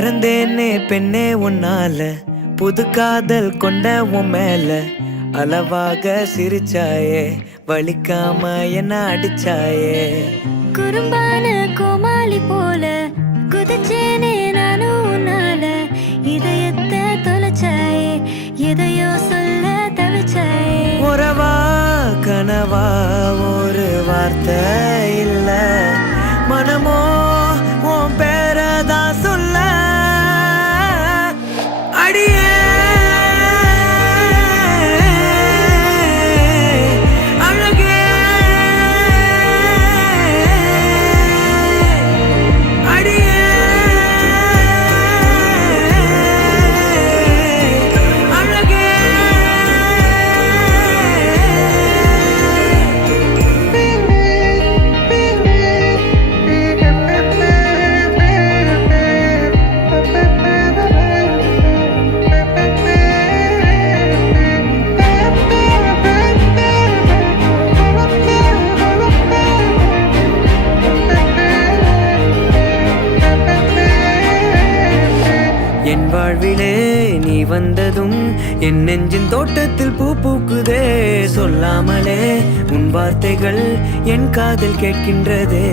மறந்தேனே பெண்ணே உன்னால, புது காதல் கொண்ட உன் மேல. அளவாக சிரிச்சாயே, வலிக்காம என்ன அடிச்சாயே. குறும்பான கோமாளி போல குதிச்சேனே நானும் உன்னால. இதயத்தை தொலைச்சாயே, எதையோ சொல்ல தவிச்சாயே. உறவா கனவா ஒரு வார்த்தை இல்ல, மனமோ உன் பேரதான் சொல்ல. அடியே அழகே, அடியே அழகே. என் வாழ்விலே நீ வந்ததும் என் நெஞ்சின் தோட்டத்தில் பூ பூக்குதே. சொல்லாமலே உன் வார்த்தைகள் என் காதில் கேட்கின்றதே.